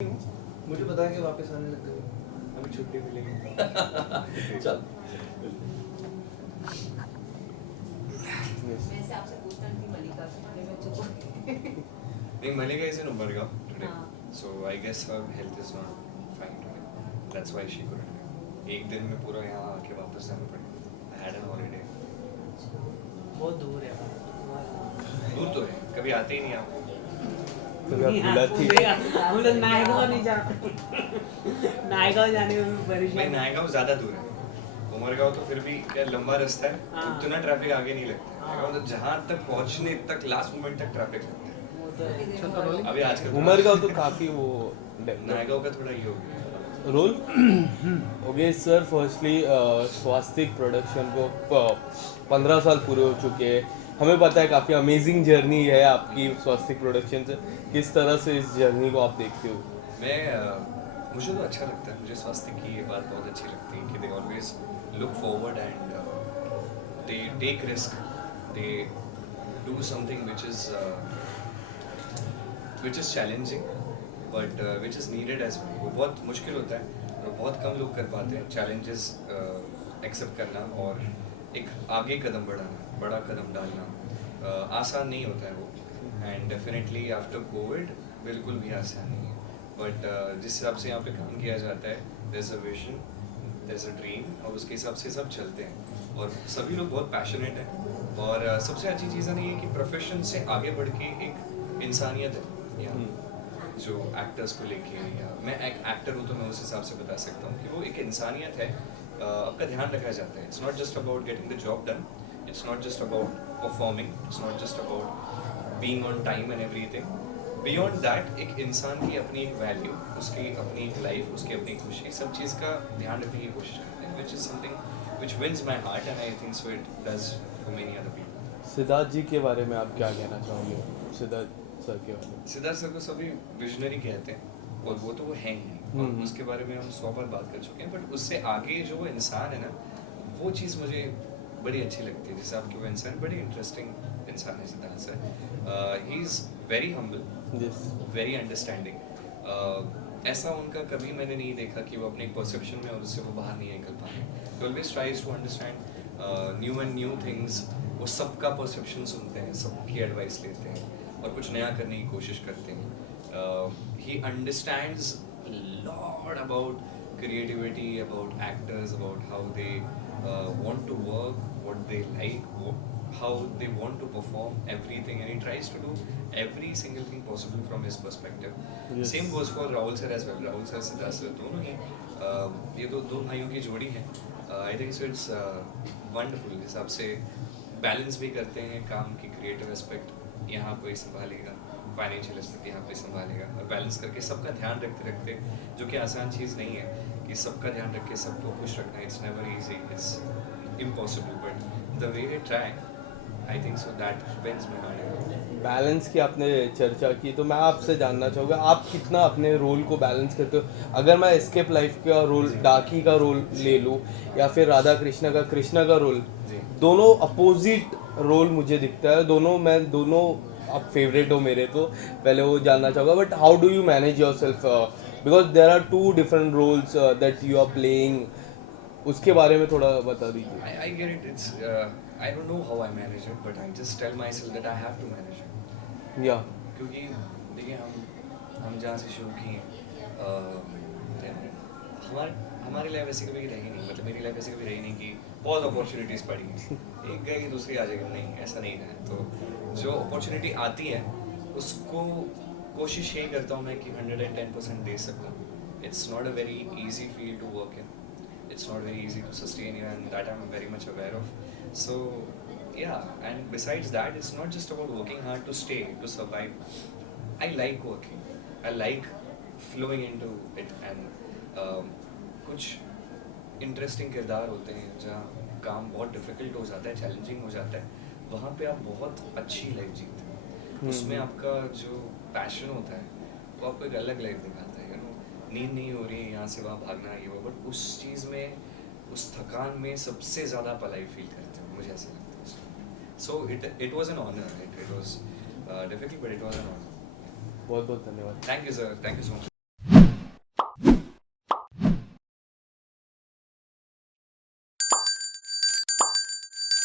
मुझे पता है कि वापस आने लग गए, अभी छुट्टी मिलेगी। चल वैसे आपसे पूछना थी मलिका के बारे में जो नहीं, Malika is in Umbergaon today, हाँ। so I guess her health is not fine today. That's why she couldn't come. एक दिन में पूरा यहाँ आके वापस जाना पड़ेगा. I had an holiday. बहुत दूर है दूर तो है, कभी आते ही नहीं आप. हम लोग नायगांव नहीं जाते नायगांव जाने में भी नहीं, परेशान नायगांव ज़्यादा दूर है. उमरगांव तो फिर भी क्या लंबा रास्ता है, हाँ। उतना ट्रैफिक आगे नहीं लगता. हाँ। नायगांव तो जहाँ तक पहुँचने तक लास्ट मोमेंट तक ट्रैफिक लगता है. वो तो है। अभी आजकल उमरगांव तो काफी वो नायगांव का थोड़ा ये हो गया. Role okay sir. Firstly Swastik production को 15 साल पूरे हो चुके हैं. हमें पता है काफ़ी अमेजिंग जर्नी है आपकी स्वास्तिक प्रोडक्शन से. किस तरह से इस जर्नी को आप देखते हो? मुझे तो अच्छा लगता है. मुझे स्वास्थ्य की ये बात बहुत अच्छी लगती है कि they always look forward and they take risk. They do something which is challenging but which is needed as well. वो बहुत मुश्किल होता है और बहुत कम लोग कर पाते हैं. चैलेंजेस एक्सेप्ट करना और एक आगे कदम बढ़ाना, बड़ा कदम डालना आसान नहीं होता है वो. एंड डेफिनेटली आफ्टर कोविड बिल्कुल भी आसान नहीं है. बट जिस हिसाब से यहाँ पे काम किया जाता है, there is a vision, there is a dream, और उसके हिसाब से सब चलते हैं और सभी लोग बहुत पैशनेट हैं. और सबसे अच्छी चीज़ नहीं है कि प्रोफेशन से आगे बढ़ के एक इंसानियत है यहाँ जो एक्टर्स को लेके, या मैं एक एक्टर हूँ तो मैं उस हिसाब से बता सकता हूँ कि वो एक इंसानियत है. आपका ध्यान रखा जाता है. It's not just about getting the job done, it's not just about performing, it's not just about being on time and everything. Beyond that एक इंसान की अपनी एक वैल्यू, उसकी अपनी एक लाइफ, उसकी अपनी खुशी, सब चीज़ का ध्यान रखने की कोशिश करते हैं. Which is something which wins my heart and I think so it does for many other people. Siddharth ji के बारे में आप क्या कहना चाहोगे? सिद्धार्थ सर के बारे में. सिद्धार्थ सर को सभी विजनरी कहते हैं और वो तो वो हैं ही, और उसके बारे में हम 100 बार बात कर चुके हैं. बट उससे आगे जो वो इंसान है ना, वो चीज़ मुझे बड़ी अच्छी लगती है. जैसे आपके वो इंसान बड़ी इंटरेस्टिंग इंसान है Siddharth sir. He is very humble, very understanding. ऐसा उनका कभी मैंने नहीं देखा कि वो अपने परसेप्शन में और उससे वो बाहर नहीं निकल पाए. He always tries to understand new and new things. वो सबका परसेप्शन सुनते हैं, सबकी एडवाइस लेते हैं और कुछ नया करने की कोशिश करते हैं. He understands lot about creativity, about actors, about how they want to work, what they like, how they want to perform, everything, and he tries to do every single thing possible from his perspective. Yes. Same goes for Rahul sir as well. Rahul sir, Siddharth sir, दोनों ही ये तो दो भाइयों की जोड़ी है. I think so it's wonderful. जिस हिसाब से बैलेंस भी करते हैं काम की, क्रिएटिव एस्पेक्ट यहाँ कोई संभालेगा, फाइनेंशियल एस्पेक्ट यहाँ पे संभालेगा, और बैलेंस करके सबका ध्यान रखते रखते, जो कि आसान चीज़ नहीं है कि सबका ध्यान रख के सबको खुश रखना. It's never easy, it's impossible, but the way they try, I think so that wins my heart. Balance की आपने चर्चा की, तो मैं आपसे जानना चाहूँगा आप कितना अपने रोल को बैलेंस करते हो? अगर मैं एस्केप लाइफ का रोल, डाकी का रोल ले लूँ, या फिर राधा कृष्णा का रोल, दोनों अपोजिट रोल मुझे दिखता है. दोनों आप फेवरेट हो मेरे, तो पहले वो जानना चाहूँगा. But how do you manage your self, because there are 2 different roles that you are playing. उसके बारे में थोड़ा बता दीजिए. I get it. It's I don't know how I manage it, but I just tell myself that I have to manage it. या क्योंकि देखिए हम जहाँ से शुरू किए, हमारी लाइफ ऐसी कभी रही नहीं. मतलब मेरी लाइफ ऐसी कभी रही नहीं कि बहुत अपॉर्चुनिटीज़ पड़ी, एक गई कि दूसरी आ जाएगी. नहीं, ऐसा नहीं रहा. तो जो अपॉर्चुनिटी आती है उसको कोशिश यही करता हूँ मैं कि 110% दे सकूँ. It's not a very easy field to work in. It's not very easy to sustain here, and that I'm very much aware of. So yeah, and besides that, it's not just about working hard to stay, to survive. I like working. I like flowing into it, and कुछ interesting किरदार होते हैं जहाँ काम बहुत difficult हो जाता है, challenging हो जाता है. वहाँ पे आप बहुत अच्छी लाइफ जीते हैं. उसमें आपका जो passion होता है वो आपको एक अलग लाइफ दिखाता है. नींद नहीं हो रही है, यहाँ से वहाँ भागना ये वो, बट उस चीज़ में, उस थकान में सबसे ज़्यादा आप अलाइव फील करते हैं. मुझे ऐसा लगता है. So it was an honour. It was difficult but it was an honour. बहुत बहुत धन्यवाद. Thank you sir, thank you so much.